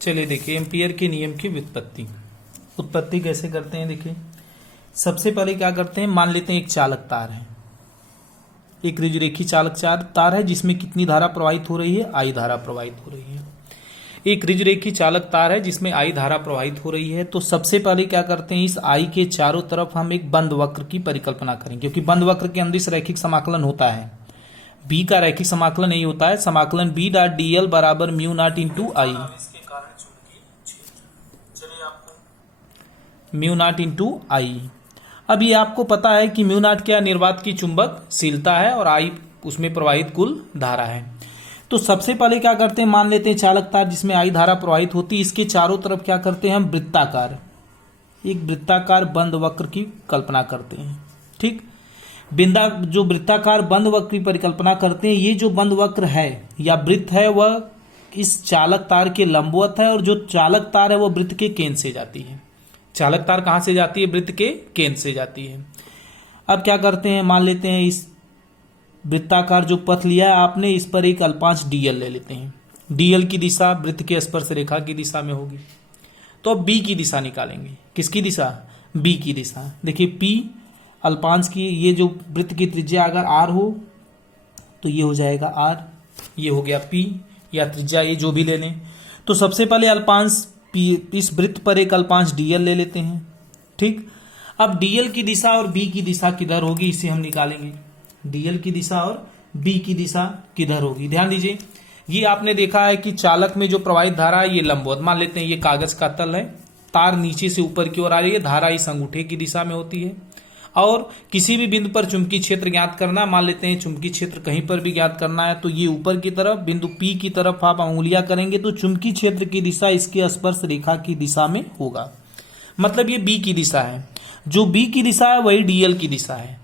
चलिए देखिए एम्पियर के नियम की उत्पत्ति कैसे करते हैं। देखिए सबसे पहले क्या करते हैं, मान लेते हैं एक चालक तार है, एक रिजरेखी चालक तार है जिसमें कितनी धारा प्रवाहित हो रही है, आई धारा प्रवाहित हो रही है। एक रिजरेखी चालक तार है जिसमें आई धारा प्रवाहित हो रही है। तो सबसे पहले क्या करते हैं, इस आई के चारों तरफ हम एक बंद वक्र की परिकल्पना करेंगे, क्योंकि बंद वक्र के अंदर इस रैखिक समाकलन होता है, बी का रैखिक समाकलन नहीं होता है। समाकलन बी डॉट डी एल बराबर म्यू नॉट इंटू आई, म्यू नॉट इंटू आई। अब ये आपको पता है कि म्यू नॉट क्या, निर्वात की चुंबकशीलता है और आई उसमें प्रवाहित कुल धारा है। तो सबसे पहले क्या करते हैं, मान लेते हैं चालक तार जिसमें आई धारा प्रवाहित होती है, इसके चारों तरफ क्या करते हैं हम वृत्ताकार, एक वृत्ताकार बंद वक्र की कल्पना करते हैं। ठीक, जो वृत्ताकार बंद वक्र की परिकल्पना करते हैं, ये जो बंद वक्र है या वृत्त है वह इस चालक तार के लंबवत है, और जो चालक तार है वह वृत्त के केंद्र से जाती है। चालक तार कहां से जाती है, वृत्त के केंद्र से जाती है। अब क्या करते हैं, मान लेते हैं इस वृत्ताकार जो पथ लिया है आपने, इस पर एक अल्पांश डीएल ले लेते हैं। डीएल की दिशा वृत्त के स्पर्श रेखा की दिशा में होगी। तो अब बी की दिशा निकालेंगे, किसकी दिशा, बी की दिशा। देखिए पी अल्पांश की, ये जो वृत्त की त्रिज्या अगर आर हो तो ये हो जाएगा आर, ये हो गया पी या त्रिज्या ये जो भी ले लें। तो सबसे पहले अल्पांश पी, इस वृत्त पर एक अल्पांश डीएल ले लेते हैं। ठीक, अब डीएल की दिशा और बी की दिशा किधर होगी इसे हम निकालेंगे। डीएल की दिशा और बी की दिशा किधर होगी, ध्यान दीजिए। ये आपने देखा है कि चालक में जो प्रवाहित धारा है ये लंबवत, मान लेते हैं ये कागज का तल है, तार नीचे से ऊपर की ओर आ रही है, धारा इस अंगूठे की दिशा में होती है। और किसी भी बिंदु पर चुंबकीय क्षेत्र ज्ञात करना, मान लेते हैं चुंबकीय क्षेत्र कहीं पर भी ज्ञात करना है, तो ये ऊपर की तरफ बिंदु पी की तरफ आप उंगलियां करेंगे तो चुंबकीय क्षेत्र की दिशा इसके स्पर्श रेखा की दिशा में होगा। मतलब ये बी की दिशा है, जो बी की दिशा है वही डीएल की दिशा है,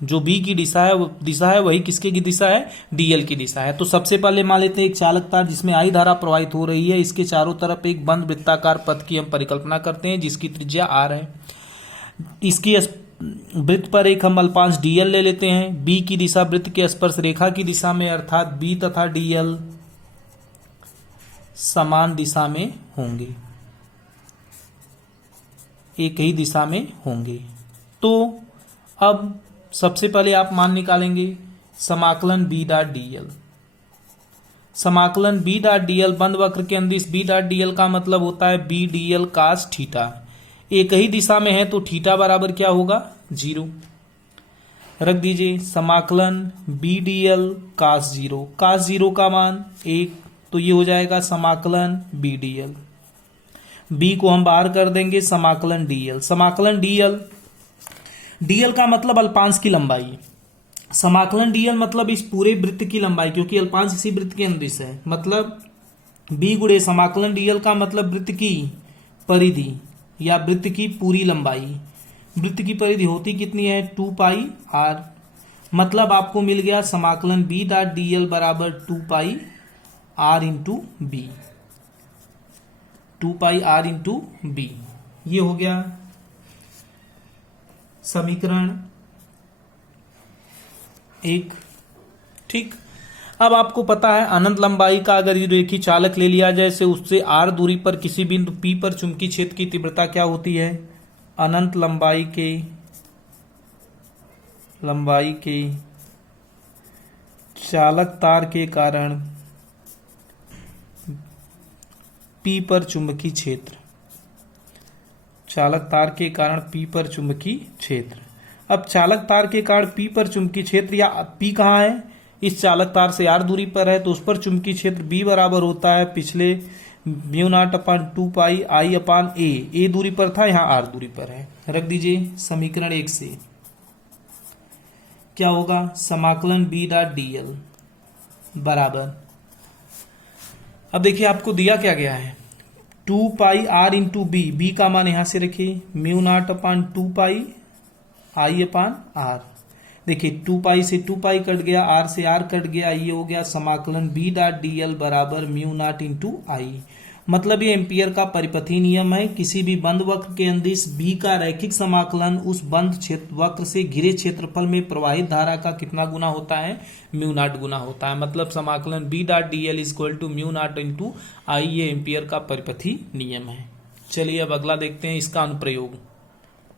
जो बी की दिशा है वही किसके की दिशा है, डीएल की दिशा है। तो सबसे पहले मान लेते हैं एक चालक तार जिसमें आई धारा प्रवाहित हो रही है, इसके चारों तरफ एक बंद वृत्ताकार पथ की हम परिकल्पना करते हैं जिसकी त्रिज्या आर है। इसकी वृत्त पर एक हम अल्पांश डीएल ले लेते हैं। बी की दिशा वृत्त के स्पर्श रेखा की दिशा में, अर्थात बी तथा डीएल समान दिशा में होंगे, एक ही दिशा में होंगे। तो अब सबसे पहले आप मान निकालेंगे समाकलन बी डॉट डीएल। समाकलन बी डॉट डीएल बंद वक्र के अंदर इस बी डॉट डीएल का मतलब होता है बी डीएल कास थीटा, एक ही दिशा में है तो थीटा बराबर क्या होगा, 0 रख दीजिए। समाकलन बी डीएल कास 0, कास 0 का मान 1, तो ये हो जाएगा समाकलन बी डीएल। बी को हम बाहर कर देंगे, समाकलन डीएल। समाकलन डीएल, डीएल का मतलब अल्पांश की लंबाई, समाकलन डीएल मतलब इस पूरे वृत्त की लंबाई, क्योंकि अल्पांश इसी वृत्त के अंदर से है। मतलब बी गुणे समाकलन डीएल का मतलब वृत्त की परिधि या वृत्त की पूरी लंबाई। वृत्त की परिधि होती कितनी है, 2 पाई आर। मतलब आपको मिल गया समाकलन बी डॉट डीएल बराबर 2 pi are into B, 2 pi are into B. ये हो गया समीकरण 1। ठीक, अब आपको पता है अनंत लंबाई का अगर रेखी चालक ले लिया जाए से उससे आर दूरी पर किसी बिंदु पी पर चुंबकीय क्षेत्र की तीव्रता क्या होती है, अनंत लंबाई के चालक तार के कारण पी पर चुंबकीय क्षेत्र, चालक तार के कारण पी पर चुंबकीय क्षेत्र। अब चालक तार के कारण पी पर चुंबकीय क्षेत्र, या पी कहाँ है, इस चालक तार से आर दूरी पर है, तो उस पर चुंबकीय क्षेत्र बी बराबर होता है पिछले mu naught upon 2 pi I अपान ए दूरी पर था, यहाँ आर दूरी पर है। रख दीजिए समीकरण 1 से क्या होगा, समाकलन बी डॉट डीएल बराबर, अब देखिए आपको दिया क्या गया है, 2 pi are into B, B का मान यहां से रखिए, mu naught upon 2 pi I upon R. देखिए 2 पाई से 2 पाई कट गया, आर से आर कट गया, ये हो गया समाकलन बी डॉट डीएल बराबर म्यू नॉट इंटू आई। मतलब ये एम्पियर का परिपथी नियम है। किसी भी बंद वक्र के अंदिश बी का रैखिक समाकलन उस बंद क्षेत्र वक्र से घिरे क्षेत्रफल में प्रवाहित धारा का कितना गुना होता है, म्यू नॉट गुना होता है। मतलब समाकलन B dot d l equal to mu naught into I, ये एम्पियर का परिपथी नियम है। चलिए अब अगला देखते हैं इसका अनुप्रयोग।